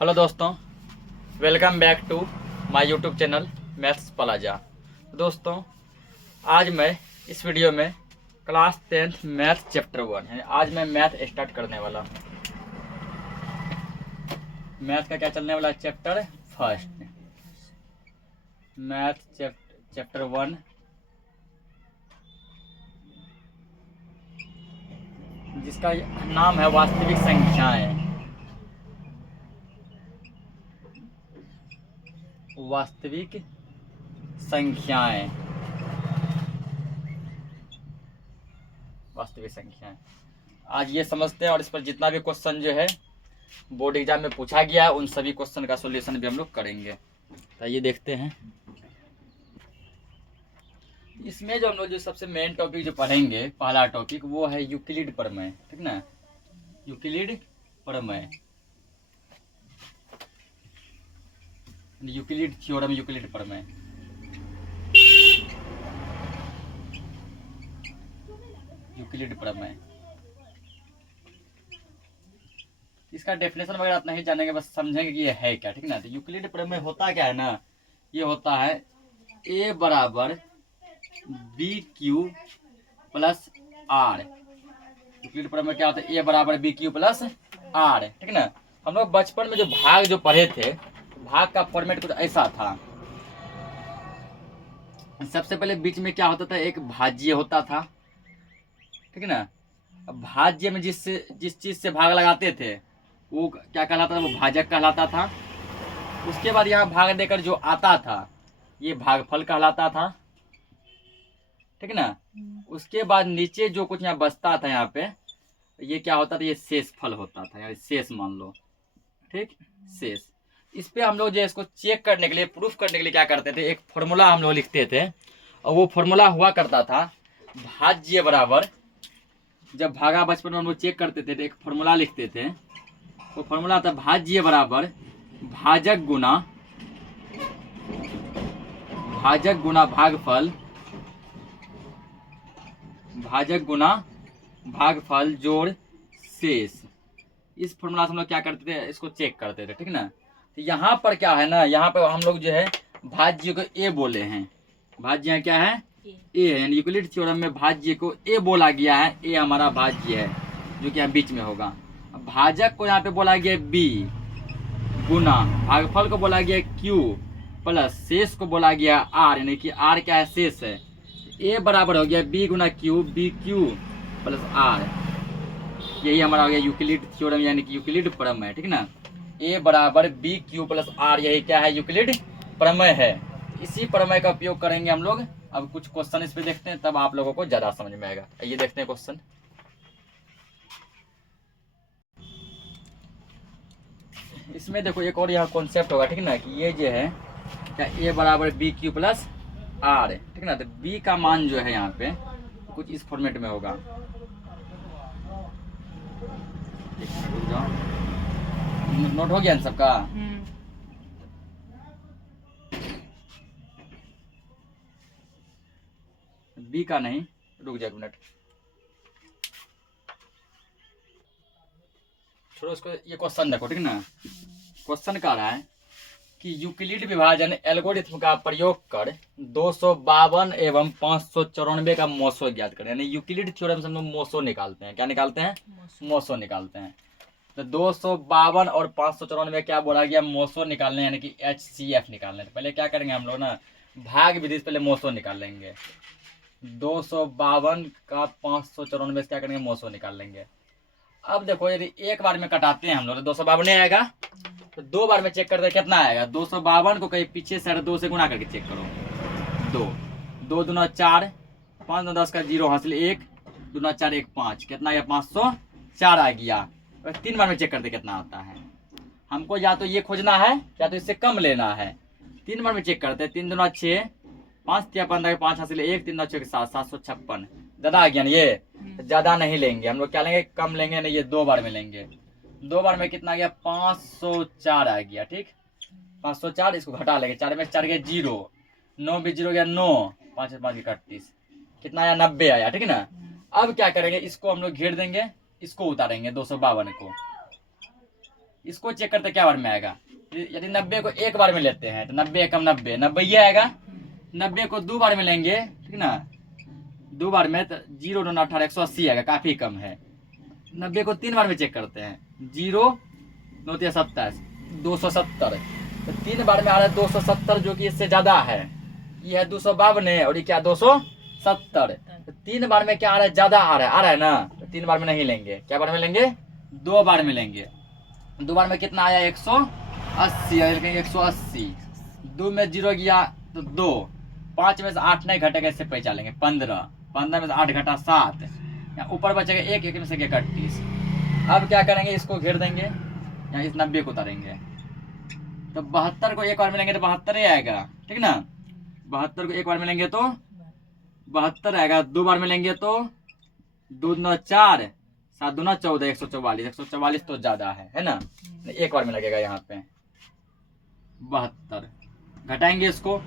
Hello दोस्तों, welcome back to my YouTube channel Maths Plaza. दोस्तों, आज मैं इस वीडियो में क्लास 10th मैथ चैप्टर 1 यानी आज मैं मैथ स्टार्ट करने वाला हूँ। मैथ का क्या चलने वाला चैप्टर फर्स्ट, मैथ चैप्टर 1 जिसका नाम है वास्तविक संख्याएं। वास्तविक संख्याएं, वास्तविक संख्याएं आज ये समझते हैं और इस पर जितना भी क्वेश्चन जो है बोर्ड एग्जाम में पूछा गया है उन सभी क्वेश्चन का सॉल्यूशन भी हम लोग करेंगे। तो ये देखते हैं इसमें जो हम लोग जो सबसे मेन टॉपिक जो पढ़ेंगे, पहला टॉपिक वो है यूक्लिड प्रमेय। ठीक ना, यूक्लिड प्रमेय, यूक्लिड थ्योरम, यूक्लिड प्रमेय। यूक्लिड प्रमेय इसका डेफिनेशन वगैरह आप नहीं जानेंगे, बस समझेंगे कि ये है क्या। ठीक ना, तो यूक्लिड प्रमेय होता क्या है ना, ये होता है ए बराबर B Q plus R. Euclid प्रमेय क्या होता है, ए बराबर बी क्यू प्लस आर। ठीक ना, हम लोग बचपन में जो भाग जो पढ़े थे, भाग का फॉर्मेट कुछ ऐसा था। सबसे पहले बीच में क्या होता था, एक भाज्य होता था। ठीक ना, अब भाज्य में जिस चीज से भाग लगाते थे वो क्या कहलाता था, वो भाजक कहलाता था। उसके बाद यहाँ भाग देकर जो आता था ये भागफल कहलाता था। ठीक ना, उसके बाद नीचे जो कुछ यहाँ बचता था यहाँ पे ये क्या होता था, ये शेष फल होता था, यानी शेष मान लो। ठीक, शेष। इस पे हम लोग जो इसको चेक करने के लिए, प्रूफ करने के लिए क्या करते थे, एक फॉर्मूला हम लोग लिखते थे और वो फॉर्मूला हुआ करता था भाज्य बराबर, जब भागा बचपन में हम लोग चेक करते थे तो एक फॉर्मूला लिखते थे, वो फॉर्मूला था भाज्य बराबर भाजक गुना भागफल, भाजक गुना भागफल जोड़ शेष। इस फॉर्मूला से हम लोग क्या करते थे, इसको चेक करते थे। ठीक ना, तो यहाँ पर क्या है ना, यहाँ पर हम लोग जो है भाज्य को ए बोले हैं। भाज्य क्या है, ए है, यानी यूक्लिड थ्योरम में भाज्य को ए बोला गया है। ए हमारा भाज्य है जो कि यहाँ बीच में होगा। भाजक को यहाँ पे बोला गया बी गुना भागफल को बोला गया क्यू प्लस शेष को बोला गया आर, यानी कि आर क्या है, शेष है। ए बराबर हो गया बी गुना Q, B Q plus R. यही हमारा हो गया यूक्लिड थ्योरम यानी कि यूक्लिड प्रमेय। ठीक ना, ए बराबर बी क्यू प्लस आर, यही क्या है, यूक्लिड प्रमेय है। इसी प्रमेय का उपयोग करेंगे हम लोग। अब कुछ क्वेश्चन इस पे देखते हैं, तब आप लोगों को ज्यादा समझ में आएगा। ये देखते हैं क्वेश्चन। इसमें देखो एक और यहाँ कॉन्सेप्ट होगा। ठीक ना, कि ये जो है क्या, ए बराबर बी क्यू प्लस आर। ठीक ना, तो बी का मान जो है यहाँ पे कुछ इस फॉर्मेट में होगा। नोट हो गया इन सबका। बी का नहीं, रुक जाए मिनट, छोड़ो उसको। ये क्वेश्चन देखो। ठीक ना, क्वेश्चन कह रहा है कि यूक्लिड विभाजन एल्गोरिथ्म का प्रयोग कर 252 एवं 594 का मोसो ज्ञात करें। यानी यूक्लिड थ्योरम से हम लोग मोसो निकालते हैं। क्या निकालते हैं, मोसो निकालते हैं। तो 252 और 594 क्या बोला गया, मोसो निकालने, यानी कि HCF निकालने। तो पहले क्या करेंगे हम लोग ना, भाग विधि से पहले मोसो निकाल लेंगे। 252 का 594 से क्या करेंगे, मोसो निकाल लेंगे। अब देखो यदि एक बार में कटाते हैं हम लोग तो 252 आएगा, तो दो बार में चेक करते हैं कितना आएगा। 252 को कहीं पीछे से 2 से गुना करके चेक करो। 2 2 दूना 4, 5 दूना 10 का 0 हासिल 1, दूना 4 1 5, कितना आया, 504 आ गया। और 3 बार में चेक करते कितना आता है। हमको या तो ये खोजना है या तो इससे कम लेना है। 3 बार में चेक करते हैं। 3 दूना 6, 5 तिया 15, 5 हासिल 1, 3 6 7, 756। ज्यादा आ गया ना, ये ज्यादा नहीं लेंगे हम लोग, क्या लेंगे, कम लेंगे। नहीं, ये 2 बार में लेंगे। 2 बार में कितना आ गया, 504 आ गया। ठीक, 504, इसको घटा लेंगे। 4 में 4 गया 0, 9 भी 0 गया 9, 5 5 31, कितना आया, 90 आया। ठीक है ना, अब क्या करेंगे, इसको हम लोग घेर देंगे, इसको उतारेंगे 252 को। इसको चेक करते क्या बार में आएगा। यदि 90 को एक बार में लेते हैं तो 90 एकम 90, 90 ये आएगा। 90 को 2 बार में लेंगे, ठीक ना, 2 बार में तो 0 2 18 180 आएगा, काफी कम है। 90 को 3 बार में चेक करते हैं, 0 9 3 27 270, तो 3 बार में आ रहा है 270, जो कि इससे ज्यादा है। ये है 252 है और ये क्या 270, तो 3 बार में क्या आ रहा है, ज्यादा आ रहा है ना, तो 3 बार में नहीं लेंगे। क्या बार में लेंगे, 2 बार में लेंगे। 2 बार में कितना आया 180, 180, 2 में 0 गया तो 2, 5 में से 8 नहीं घटेगा, इससे पैसा लेंगे 15, 15 में से 8 घटा 7, ऊपर बचेगा 1, 1 में से 31। अब क्या करेंगे, इसको घेर देंगे, यहाँ इस 90 को उतारेंगे, तो 72 को एक बार में लेंगे तो 72 ही आएगा, ठीक ना। 72 को एक बार में लेंगे तो 72 आएगा, 2 बार में लेंगे तो 2 9 4 7 2 14 144, 144 तो ज्यादा है ना, एक बार में लगेगा यहाँ पे 72। घटाएंगे इसको,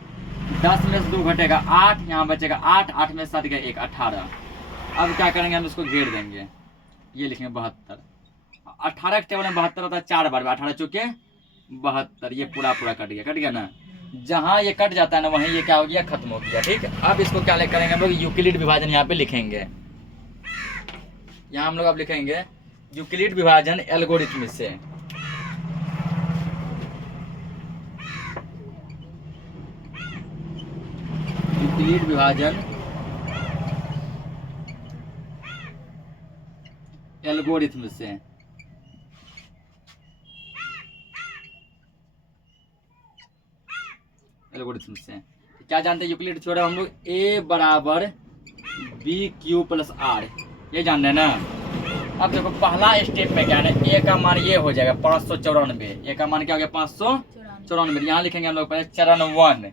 10 में से 2 घटेगा 8, यहाँ बचेगा 8, 8 में से 7 गया 1 18। अब क्या करेंगे, हम इसको घेर देंगे, ये लिखेंगे 72। 18 के टेबल में 72 होता है 4 बार में, 18 चुके 72, ये पूरा कट गया ना। जहाँ ये कट जाता है ना वहीं ये क्या हो गया, खत्म हो गया, ठीक। अब इसको क्या करेंगे हम लोग, यूक्लिड विभाजन यहाँ पे लिखेंगे। यहाँ हम लोग अब लिखेंगे यूक्लिड विभाजन एल्गोरिथम से। यूक्लिड विभाजन एल्गोरिथम से। एल्गोरिथम से क्या जानते हैं, यूक्लिड थ्योरम हम लोग a बराबर BQ प्लस R, ये जान रहे हैं ना। अब देखो पहला स्टेप में क्या है, a का मान ये हो जाएगा 594, a का मान क्या हो गया 594। यहाँ लिखेंगे हम लोग पहले चरण 1,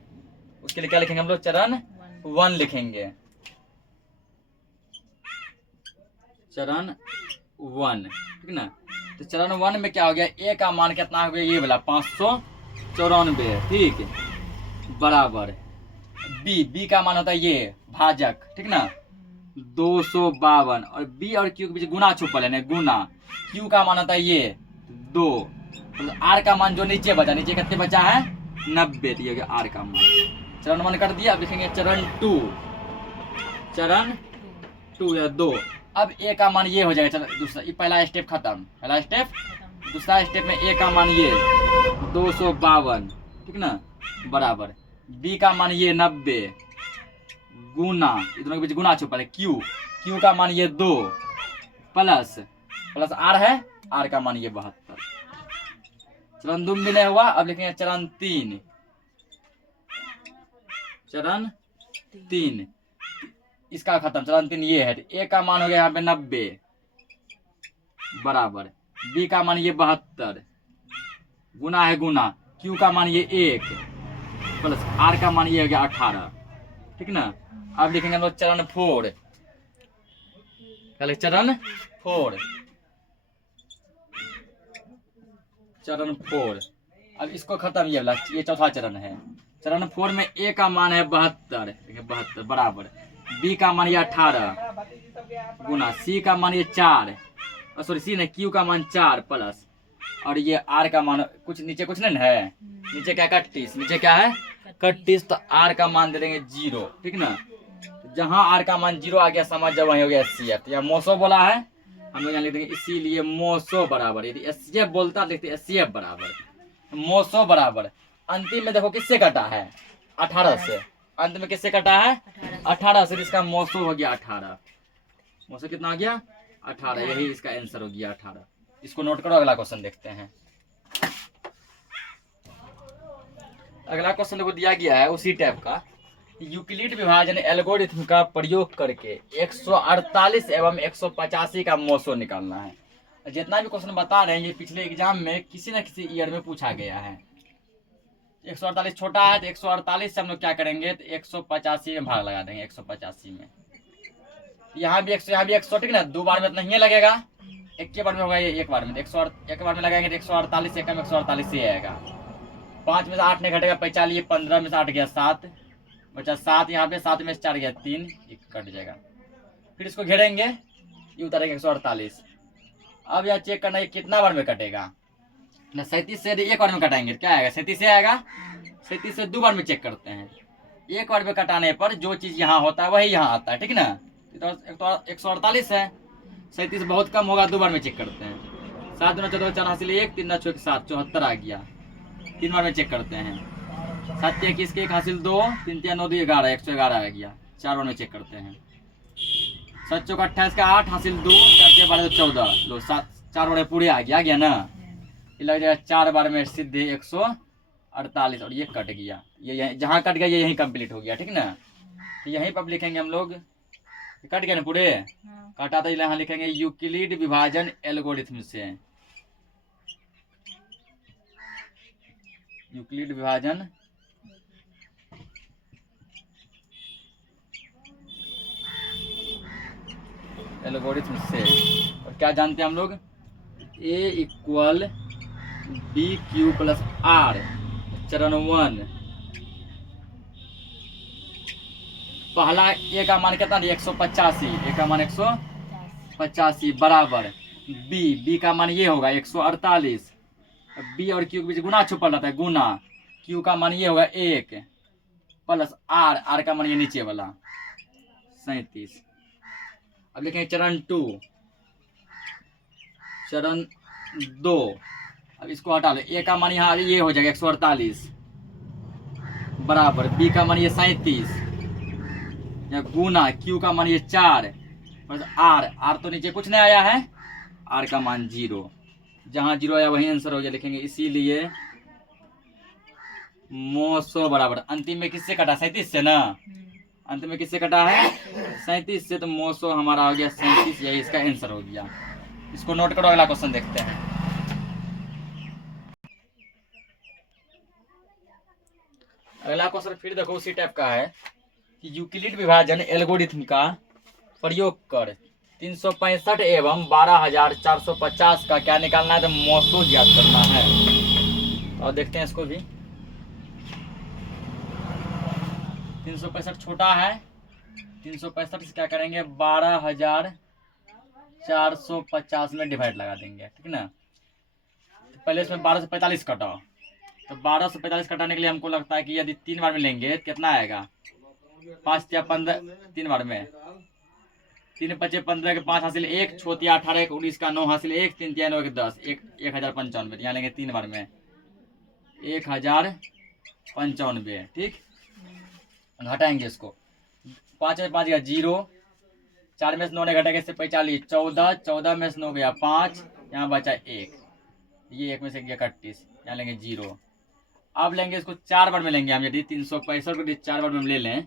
उसके लिए क्या लिखेंगे हम लोग, चरण 1 लिखेंगे, चरण 1, ठीक ना। तो चरण 1 में क्या हो गया, a का मान कितना हो गया, ये वाला 594, ठीक, बराबर b का मान होता है ये भाजक, ठीक ना, 252, और b और q के बीच गुना छुपल है ना, गुना। q का मान होता है ये 2, तो r का मान जो नीचे बचा, नीचे कितने बचा है 90, तो ये हो गया r का मान। चरण 1 कर दिया। अब लिखेंगे चरण 2, चरण 2 या 2। अब a का मान ये हो जाएगा, चलो दूसरा, ये पहला स्टेप खत्म, पहला स्टेप। दूसरा स्टेप में a का मान ये 252, ठीक ना, बराबर b का मान ये 90, गुना, दोनों के बीच गुना छुपा है q का मान ये 2, प्लस r है, r का मान ये 72। चरण 2 भी नहीं हुआ। अब लिखेंगे चरण 3, चरण 3, इसका खत्म, चरण 3 ये है। a का मान हो गया यहाँ पे 90, बराबर b का मान ये 72, गुना है गुना, q का मान ये 1, प्लस r का मान ये हो गया 18, ठीक ना। अब लिखेंगे हम लोग चरण 4, चरण 4, चरण 4। अब इसको खत्म, ये वाला ये चौथा चरण है। चरण 4 में a का मान है 72, 72, बराबर b का मान ये 18, गुना c का मान ये 4, सॉरी c नहीं, q का मान 4, प्लस और ये r का मान कुछ नीचे कुछ नहीं है, नीचे क्या 31, नीचे क्या है 31, तो r का मान दे देंगे 0, ठीक ना। जहां r का मान 0 आ गया समझ जाओ वही हो गया SCF। तो यहाँ मोसो बोला है, हम लोग यहाँ लिख देंगे, इसीलिए मोसो बराबर, यदि SCF बोलता लिखते SCF बराबर, मोसो बराबर। अंतिम में देखो किससे कटा है 18 से, अंत में किससे कटा है 18 से, इसका मोसो हो गया 18। मोसो कितना हो गया 18, यही इसका आंसर हो गया 18। इसको नोट करो, अगला क्वेश्चन देखते हैं। अगला क्वेश्चन देखो दिया गया है उसी टाइप का, यूक्लिड विभाजन एल्गोरिथम का प्रयोग करके 148 एवं 185 का मोसो निकालना है। जितना भी क्वेश्चन बता रहे हैं ये पिछले एग्जाम में किसी न किसी ईयर में पूछा गया है। 148 छोटा है तो 148 से हम लोग क्या करेंगे, तो 185 में भाग लगा देंगे, 185 में। यहाँ भी 100, यहाँ भी 100, ठीक ना। 2 बार में तो नहीं लगेगा, एक के बार में होगा, ये एक बार में, 100 एक बार में लगाएंगे तो 148 से कम 148 ही आएगा। 5 में से 8 नहीं घटेगा, 45, 15 में से 8 गया 7, बचा 7, यहाँ पे 7 में से 4 गया 3, कट जाएगा। फिर इसको घेरेंगे, ये उतारेंगे 148। अब यहाँ चेक करना है कितना बार में कटेगा, ना 37 से यदि एक बार में कटाएंगे क्या आएगा, 37 से आएगा। 37 से 2 बार में चेक करते हैं। एक बार में कटाने पर जो चीज यहाँ होता है वही यहाँ आता है, ठीक ना। तो 148 है, 37 बहुत कम होगा, 2 बार में चेक करते हैं। 7 दूना 14 4 हासिल 1, 3 6 7 74 आ गया, 3 बार में चेक करते हैं। 7 21 के 1 हासिल 2, 3 3 9 2 11 111 आ गया, 4 बार में चेक करते हैं। 7 चौक 28 का 8 हासिल 2, 4 12 14 लो 7 4 बार पूरे आ गया ना। ये लग जाएगा 4 बार में सीधे 148 और ये कट गया, ये जहाँ कट गया ये यहीं कंप्लीट हो गया, ठीक ना। तो यहीं पर लिखेंगे हम लोग, कट गया ना पूरे, काटा तो यहाँ लिखेंगे यूक्लिड विभाजन एल्गोरिथम से, यूक्लिड विभाजन एल्गोरिथम से। और क्या जानते हैं हम लोग, A equal B Q plus R, चरण 1। पहला ए का मान कितना, 185, ए का मान 185 बराबर बी का मान ये होगा 148। बी और क्यू के बीच गुना छुपल रहता है, गुना क्यू का मान ये होगा 1 प्लस आर का मान ये नीचे वाला 37। अब लिखेंगे चरण 2, चरण 2। अब इसको हटा लो, ए का मान यहाँ ये हो जाएगा 148 बराबर बी का मान ये 37 या गुना क्यू का मान ये 4 और आर तो नीचे कुछ नहीं आया है, आर का मान 0, जहां 0 आया वही आंसर हो गया। लिखेंगे इसीलिए मोसो बराबर अंतिम में किससे कटा, 37 से ना, अंत में किससे कटा है 37 से, तो मोसो हमारा हो गया 37, यही इसका आंसर हो गया। इसको नोट करो, अगला क्वेश्चन देखते हैं। अगला क्वेश्चन फिर देखो उसी टाइप का है कि यूक्लिड विभाजन एल्गोरिथम का प्रयोग कर 365 एवं 12,450 का क्या निकालना है, तो मोसो ज्ञात करना है। और देखते हैं इसको भी, 365 छोटा है, 365 से क्या करेंगे 12,450 में डिवाइड लगा देंगे, ठीक ना। तो पहले इसमें 12 से 45 कटाओ, तो 12 से 45 कटाने के लिए हमको लगता है कि यदि 3 बार में लेंगे तो कितना आएगा, 5 या 15, 3 बार में 3 5 15 के 5 हासिल 1, 6 18 1 19 का 9 हासिल 1, 3 3 9 10 1095, यहाँ लेंगे 3 बार में 1095, ठीक। घटाएंगे इसको, 5 में 5 गया 0, 4 में से 9 ने घटेगा इससे 45, 14 14 में से 9 गया 5, यहाँ बचा 1, ये 1 में से गया 31, यहाँ लेंगे 0। अब लेंगे इसको 4 बार में लेंगे हम, यदि 365 को 4 बार में ले लें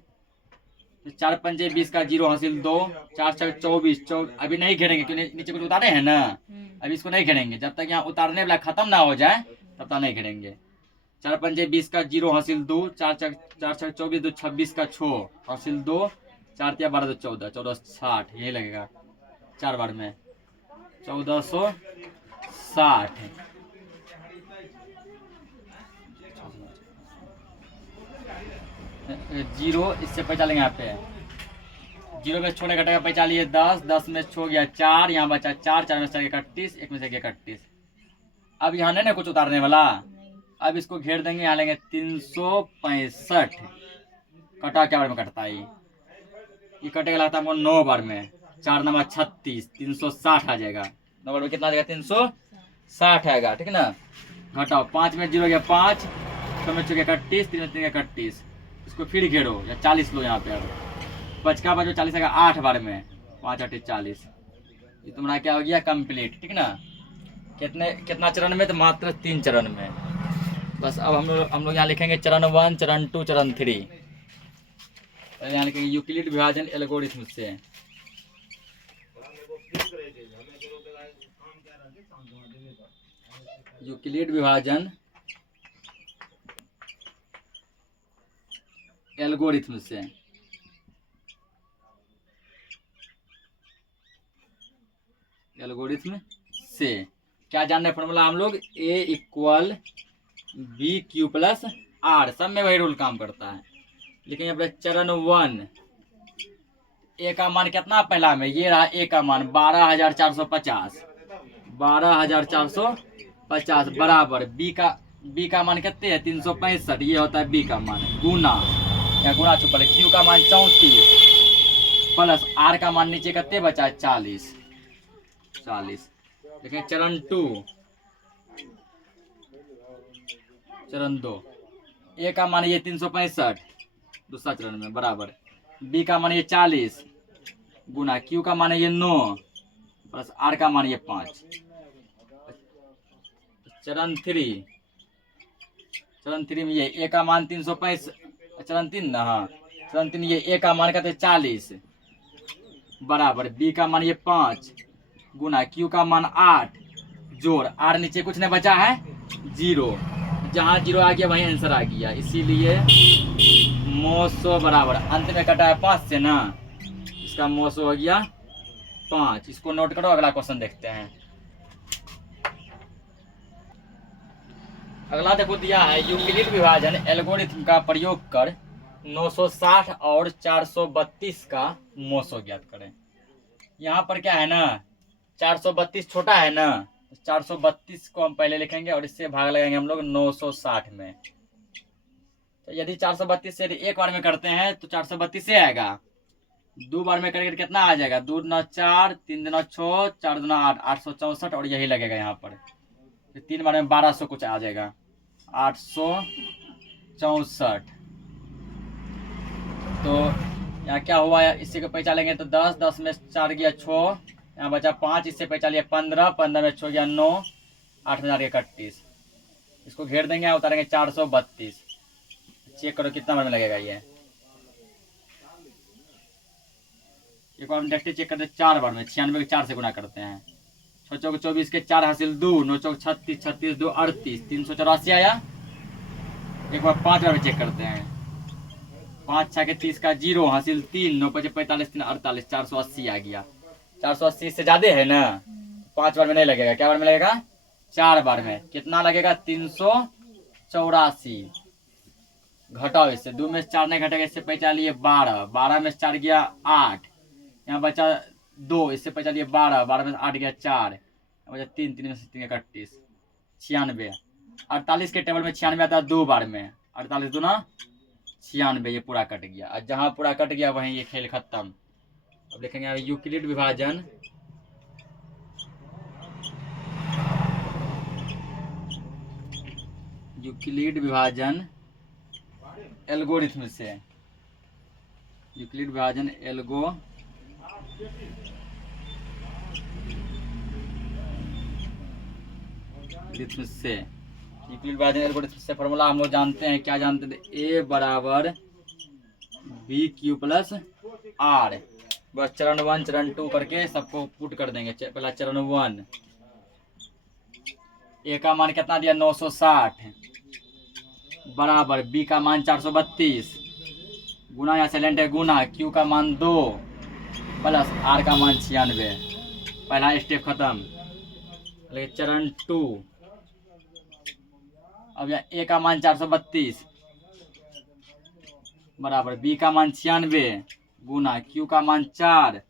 तो 4 पंजे 20 का 0 हासिल 2, 4 6 24, अभी नहीं घेरेंगे क्योंकि नीचे कुछ उतारे हैं ना, अभी इसको नहीं घेरेंगे, जब तक यहाँ उतारने वाला खत्म ना हो जाए तब तक नहीं घेरेंगे। 4 पंजे 20 का 0 हासिल 2, 4 6 24 2 26 का 6 हासिल 2, 4 3 12 14 14 60, यही लगेगा 4 बार में 1460। 0 इससे पैसा लेंगे, यहाँ पे 0 में छोड़े घटेगा पैसा लिए 10, 10 में छो गया 4, यहाँ बचा 4, 4 में से 31, 1 में से 31। अब यहाँ नहीं ना कुछ उतारने वाला, अब इसको घेर देंगे, यहाँ लेंगे 365, कटा क्या बार में कटता है ये कटेगा लगता है 9 बार में, 4 9 36, 360 आ जाएगा, 9 बार में कितना आ जाएगा 360 आएगा, ठीक ना। घटाओ 5 में 0 गया 5, 6 में 6 31, 3 में 3 31, इसको फिर घेरो या 40 लो यहाँ पे, अब 5 का 5 में 40 आएगा 8 बार में, 5 8 40, ये तुम्हारा क्या हो गया कंप्लीट, ठीक ना। कितना चरण में, तो मात्र 3 चरण में। बस अब हम लोग यहाँ लिखेंगे चरण 1, चरण 2, चरण 3। यहाँ लिखेंगे यूक्लिड विभाजन एल्गोरिथम से, यूक्लिड विभाजन एल्गोरिथम से, एल्गोरिथम से क्या जानना है फॉर्मूला हम लोग, A equal B Q plus R, सब में वही रूल काम करता है। लेकिन यहाँ पे चरण 1, ए का मान कितना पहला में, ये रहा ए का मान 12,450, 12,450 50 बराबर बी का मान कितने है 365, ये होता है बी का मान, गुना या गुना छुपा क्यू का मान 34 प्लस आर का मान नीचे कितने बचा है 40। देखें चरण 2, चरण 2 ए का मान ये 365 दूसरा चरण में बराबर बी का मान ये 40 गुना क्यू का मान ये 9 प्लस आर का मान ये 5। चरण 3 में ये ए का मान 365, चरण 3 ना, हाँ चरण 3 ये ए का मान कहते 40 बराबर बी का मान ये 5 गुना क्यू का मान 8 जोड़ आर नीचे कुछ नहीं बचा है 0, जहाँ 0 आ गया वहीं आंसर आ गया, इसीलिए मोसो बराबर अंत में कटा है 5 से ना, इसका मोसो हो गया 5। इसको नोट करो, अगला क्वेश्चन देखते हैं। अगला देखो दिया है यूक्लिड विभाजन एल्गोरिथम का प्रयोग कर 960 और 432 का मोसो ज्ञात करें। यहाँ पर क्या है ना 432 छोटा है ना, 432 को हम पहले लिखेंगे और इससे भाग लगाएंगे हम लोग 960 में। तो यदि 432 से एक बार में करते हैं तो 432 से आएगा, 2 बार में करके कितना आ जाएगा 2 दूना 4 3 दूना 6 4 दूना 8 864 और यही लगेगा यहाँ पर, तो 3 बार में 1200 कुछ आ जाएगा 864। तो यहाँ क्या हुआ है इससे को पहचानेंगे तो 10 10 में 4 गया 6, यहाँ बचा 5, इससे पहचान लिया 15 15 में 6 गया 9 8 में 4 31, इसको घेर देंगे उतारेंगे 432। चेक करो कितना बार में लगेगा ये, एक बार देखते चेक करते 4 बार में 96 के 4 से गुना करते हैं, 6 चौक 24 के 4 हासिल 2 9 चौक 36 36 2 38 384 आया। एक बार 5 बार में चेक करते हैं, 5 6 के 30 का 0 हासिल 3 9 5 45 3 48 480 आ गया। 480 से ज्यादा है ना, 5 बार में नहीं लगेगा, क्या बार में लगेगा 4 बार में। कितना लगेगा 384, घटाओ इससे 2 में 4 नहीं घटेगा, इससे पहचान लिए 12 12 में 4 गया 8, यहाँ बचा 2 इससे पहचान लिए 12 12 में 8 गया 4, बचा 3 3 में 3 31 96। 48 के टेबल में 96 आता है 2 बार में, 48 दूना 96, ये पूरा कट गया। और जहाँ पूरा कट गया वहीं ये खेल खत्म। अब देखेंगे अब यूक्लिड विभाजन एल्गोरिथम से, यूक्लिड विभाजन एल्गोरिथम से, यूक्लिड विभाजन एल्गोरिथम से फॉर्मूला हम लोग जानते हैं, क्या जानते थे ए बराबर बी क्यू प्लस आर। बस चरण 1 चरण 2 करके सबको पुट कर देंगे। पहला चरण 1, ए का मान कितना दिया 960 बराबर बी का मान 432 गुना या सेलेंट है गुना क्यू का मान 2 प्लस आर का मान 96। पहला स्टेप खत्म। चरण 2, अब यहाँ ए का मान 432 बराबर बी का मान 96 गुना क्यू का मान 4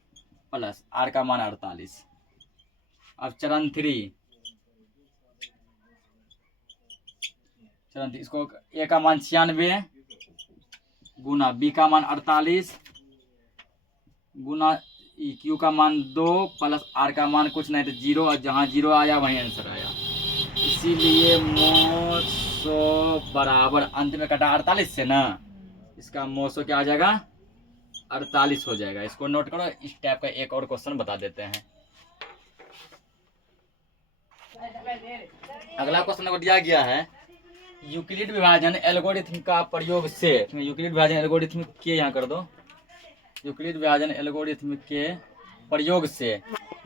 प्लस आर का मान 48। अब चरण 3, इसको ए का मान 96 गुना बी का मान 48 गुना क्यू का मान 2 प्लस आर का मान कुछ नहीं तो 0, और जहाँ 0 आया वहीं आंसर आया, इसीलिए मोसो बराबर अंत में कटा 48 से ना, इसका मोसो क्या आ जाएगा 48 हो जाएगा। इसको नोट करो। इस टाइप का एक और क्वेश्चन बता देते हैं। अगला क्वेश्चन को दिया गया है यूक्लिड विभाजन एल्गोरिथम का प्रयोग से, यूक्लिड विभाजन एल्गोरिथम के यहाँ कर दो, यूक्लिड विभाजन एल्गोरिथम के प्रयोग से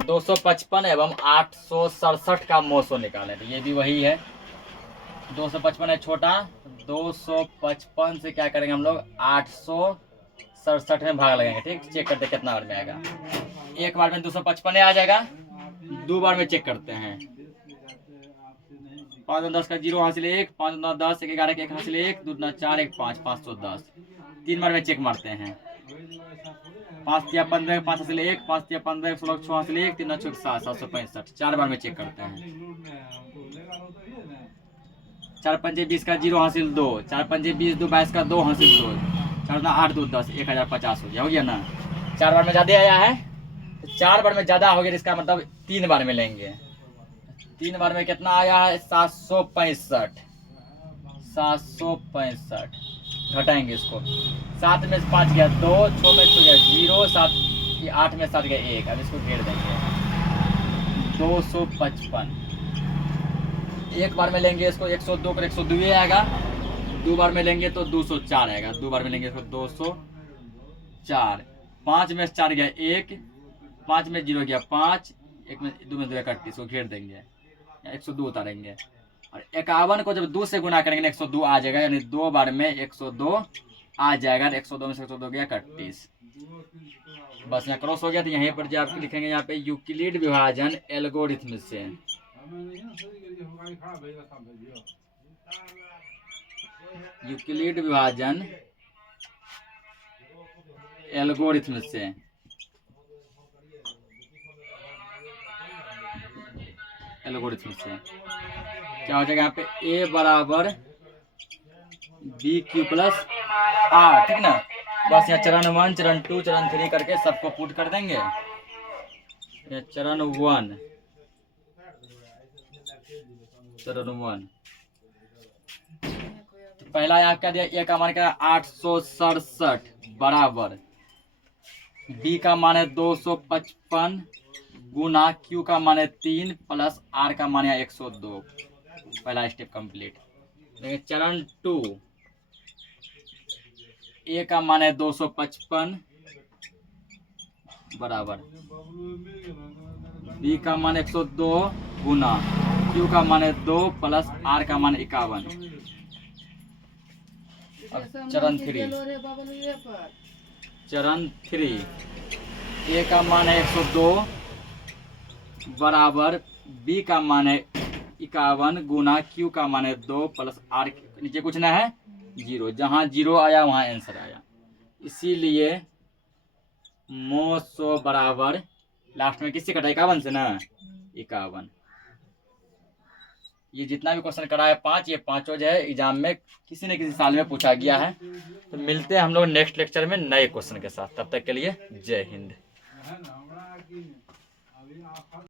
255 एवं 867 का मोसो निकालें। तो ये भी वही है, 255 है छोटा, 255 से क्या करेंगे हम लोग 867 में भाग लगाएंगे। ठीक, चेक करते कितना बार में आएगा। एक बार में 255 आ जाएगा, 2 बार में चेक करते हैं। 5 और 10 का 0 हासिल 1, 5 और 10 1 11 के 1 हासिल 1, 2 2 4 1 5 510। 3 बार में चेक मारते हैं। 5 या 15 5 हासिल 1, 5 या 15 16 6 हासिल 1, 3 6 7 765। 4 बार में चेक करते हैं। 4 पंजे 20 का 0 हासिल 2, 4 पंजे 20 2 22 का 2 हासिल 2, 4 ना 8 2 10, 1050 हो गया ना। 4 बार में ज़्यादा आया है, तो 4 बार में ज़्यादा हो गया, इसका मतलब 3 बार में लेंगे। 3 बार में कितना आया है 765, 765 घटाएंगे इसको। 7 में 5 गया 2, 6 में 2 गया 0, 7 8 में 7 गया 1। अब इसको घेर देंगे 255। एक बार में लेंगे इसको 102 पर 102 आएगा, 2 बार में लेंगे तो 204 आएगा, 2 बार में लेंगे इसको 204। 5 में 4 गया 1, 5 में 0 गया 5, 1 में 2 में 2 31, इसको घेर देंगे, 102 उतारेंगे। और 51 को जब 2 से गुना करेंगे ना 102 आ जाएगा, यानी 2 बार में 102 आ जाएगा। 102 में से 102 गया 31। बस यहाँ क्रॉस हो गया। तो यहीं पर जो आप लिखेंगे यहाँ पे यूक्लिड विभाजन एल्गोरिथम से, यूक्लिड विभाजन एल्गोरिथम से, एल्गोरिथम से क्या हो जाएगा यहाँ पे a बराबर बी क्यू प्लस आर, ठीक ना। बस यहाँ चरण 1 चरण 2 चरण 3 करके सबको पुट कर देंगे। ये चरण 1, चरण 1 तो पहला यहाँ क्या दिया, ए का मान क्या 867 बराबर बी का मान है 255 गुना क्यू का मान है 3 प्लस आर का मान है 102। पहला स्टेप कंप्लीट। देखिए चरण 2, ए का मान है 255 बराबर बी का मान 102 गुना क्यू का मान है 2 प्लस आर का मान 51। अब चरण 3, चरण 3 ए का मान है 102 बराबर बी का मान है 51 गुना क्यू का मान है 2 प्लस आर, नीचे कुछ ना है 0, जहाँ 0 आया वहाँ आंसर आया। इसीलिए मो 100 बराबर लास्ट में किससे कटा 51 से ना, 51। ये जितना भी क्वेश्चन करा है 5, ये पांचों जो है एग्जाम में किसी न किसी साल में पूछा गया है। तो मिलते हैं हम लोग नेक्स्ट लेक्चर में नए क्वेश्चन के साथ, तब तक के लिए जय हिंद।